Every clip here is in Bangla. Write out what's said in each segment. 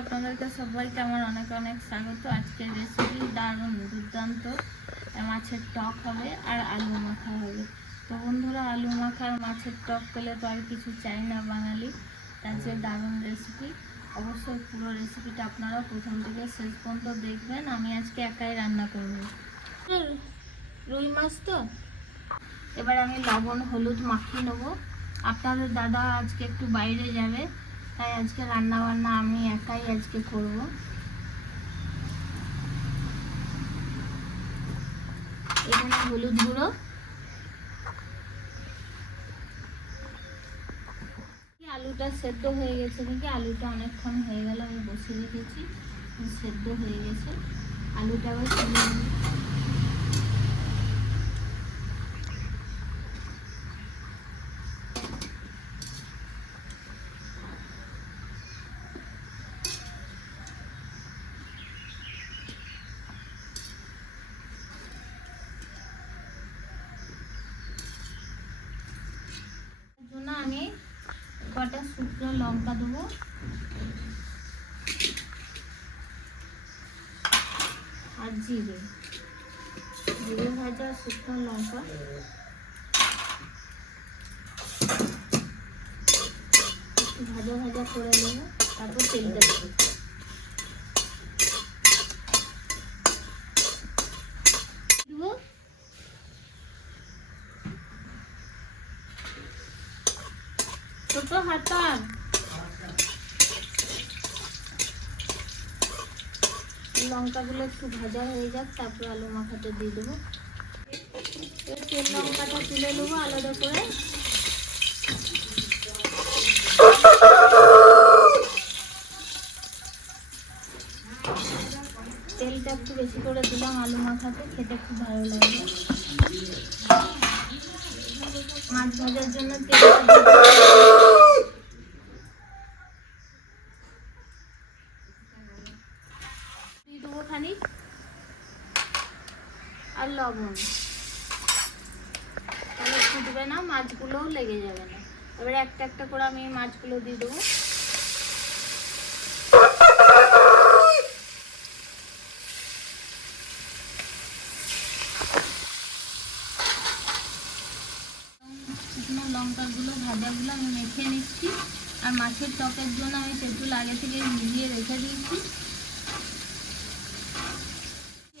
আপনাদেরকে সবাইকে আমার অনেক অনেক স্বাগত। আজকের রেসিপি দারুণ দুর্দান্ত মাছের টক হবে আর আলু মাখা হবে। তো বন্ধুরা, আলু মাখা আর মাছের টক পেলে তো আর কিছু চাই না বাঙালি। আজকে দারুণ রেসিপি, অবশ্যই পুরো রেসিপিটা আপনারা প্রথম থেকে শেষ পর্যন্ত দেখবেন। আমি আজকে একাই রান্না করব। রুই মাছ তো এবার আমি লবণ হলুদ মাখিয়ে নেবো। আপনাদের দাদা আজকে একটু বাইরে যাবে, তাই আজকে রান্না বান্না আমি একাই আজকে করব। এখানে হলুদ গুঁড়ো, আলুটা সেদ্ধ হয়ে গেছে নাকি, আলুটা অনেকক্ষণ হয়ে গেল আমি বসিয়ে রেখেছি, সেদ্ধ হয়ে গেছে। আলুটা আবার তুলে নেব। আমি কটা শুকনো লঙ্কা দেবো, আর জিরে ভাজা শুকনো লঙ্কা, ভাজা ভাজা করে নেবো। তারপর তেলটা দেবো। ছোট হাতার লঙ্কাগুলো একটু ভাজা হয়ে যাক, তারপর আলু মাখাটা দিয়ে দেবো। তেল লঙ্কাটা তুলে নেবো আলাদা করে। তেলটা একটু বেশি করে দিলাম, আলু মাখাতে খেতে খুব ভালো লাগবে। মাছ ভাজার জন্য তেল দিয়ে দেবো খানিক, আর লবণ, তাহলে ফুটবে না, মাছগুলোও লেগে যাবে না। এবারে একটা একটা করে আমি মাছগুলো দিয়ে দেবো। শুকনো লঙ্কাগুলো ভাজাগুলো আমি মেখে নিচ্ছি, আর মাছের টকের জন্য আমি তেঁতুল আগে থেকে ভিজিয়ে রেখে দিয়েছি।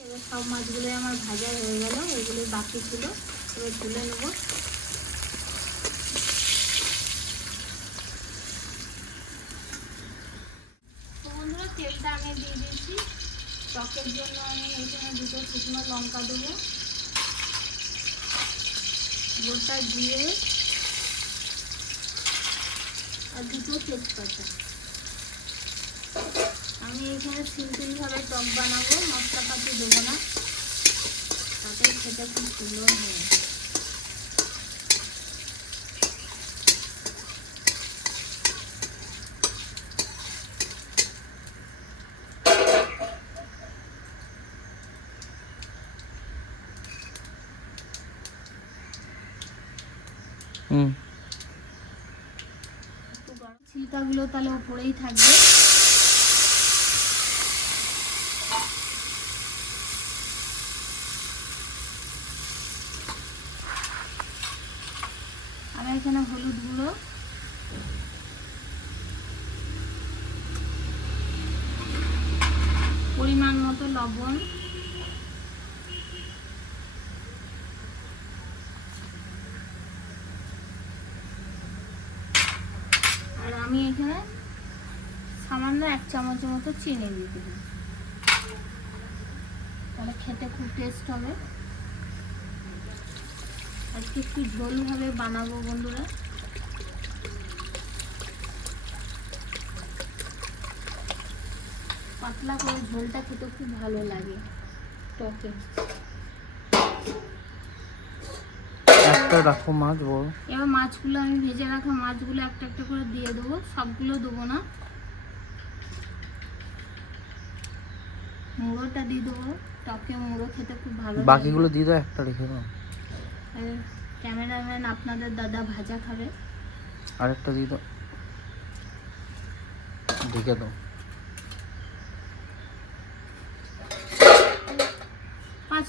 এবার সব মাছগুলো আমার ভাজা হয়ে গেল, এগুলো বাকি ছিল, এবার তুলে নেব। বন্ধুরা, তেলটা আমি দিয়ে দিয়েছি। টকের জন্য আমি এখানে দুটো শুকনো লঙ্কা দেবো, গোটা জিরে আর দুটো তেজপাতা। আমি এখানে সিম্পলভাবে টক বানাবো, মশলাপাতি দেবো না, তাতে খেতে খুব সুন্দর হবে। ছিলকাগুলো তাহলে উপরেই থাকবে। আমি এখানে হলুদ গুঁড়ো, পরিমাণ মতো লবণ, আর আমি এখানে সামান্য 1 চামচের মতো চিনি দিয়ে দেবো, তাহলে খেতে খুব টেস্ট হবে। আজকে একটু ঝোলভাবে বানাবো বন্ধুরা। পাতলা করে ঝোলটা খেতে খুব ভালো লাগে টকে। একটা রাখো মাছ বড়। এবার মাছগুলো আমি ভেজে রাখা মাছগুলো একটা একটা করে দিয়ে দেবো, সবগুলো দেবো না। মুড়োটা দিয়ে দেবো, টকে মুড়ো খেতে খুব ভালো লাগে। বাকিগুলো দিয়ে দাও, একটা রেখে দাও। ক্যামেরাম্যান আপনাদের দাদা ভাজা খাবে, আরেকটা দিয়ে দাও, ঢেকে দাও।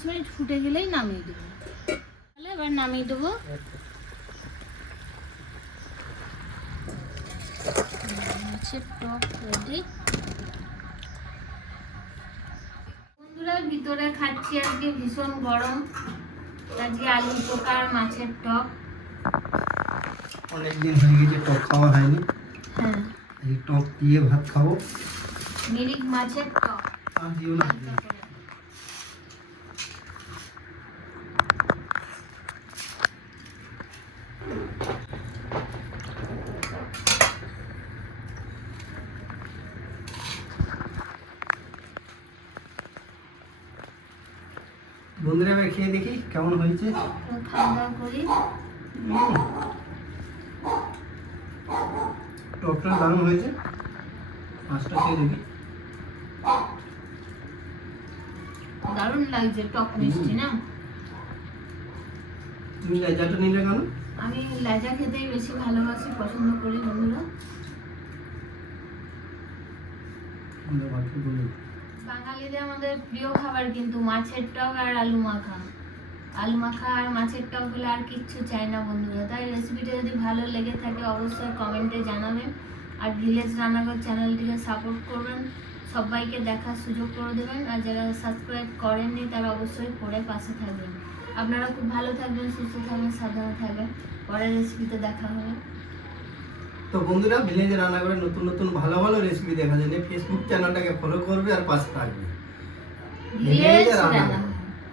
মিনিট ফুটে গেলেই নামিয়ে দেবো। তাহলে এবার নামিয়ে দেবো। মাছের টক রেডি। বন্ধুরা ভিতরে খাচ্ছি আজকে ভীষণ গরম, আজকে আলু চোখা আর মাছের টক। অনেকদিন হয়ে গেছে টক খাওয়া হয়নি, হ্যাঁ এই টক দিয়ে ভাত খাবো। মিরিক মাছের টক। আর দিও না, বন্ধুরা এবার খেয়ে দেখি কেমন হয়েছে। তো খাওয়া দাওয়া করি। টকটা দারুণ হয়েছে, মাছটা খেয়ে দেখি। দারুণ লাগছে, টক মিষ্টি না? তুমি লেজাটা নিলে কেন? আমি লেজা খেতেই বেশি ভালোবাসি, পছন্দ করি বন্ধুরা। আমাদের বাকি বলি বাঙালিদের আমাদের প্রিয় খাবার কিন্তু মাছের টক আর আলু মাখা। আলু মাখা আর মাছের টক হলে আর কিচ্ছু চাই না বন্ধুরা। তাই রেসিপিটা যদি ভালো লেগে থাকে অবশ্যই কমেন্টে জানাবেন, আর ভিলেজ রান্নাঘর চ্যানেলটিকে সাপোর্ট করবেন, সবাইকে দেখার সুযোগ করে দেবেন, আর যারা সাবস্ক্রাইব করেননি তারা অবশ্যই করে পাশে থাকবেন। আপনারা খুব ভালো থাকবেন, সুস্থ থাকবেন, সাবধানে থাকবেন। পরের রেসিপিতে দেখা হবে। তো বন্ধুরা, ভিলেজ রান্নাঘরে নতুন নতুন ভালো ভালো রেসিপি দেখার জন্য ফেসবুক চ্যানেলটাকে ফলো করবে আর পাশে থাকবে। ভিলেজ রান্নাঘর।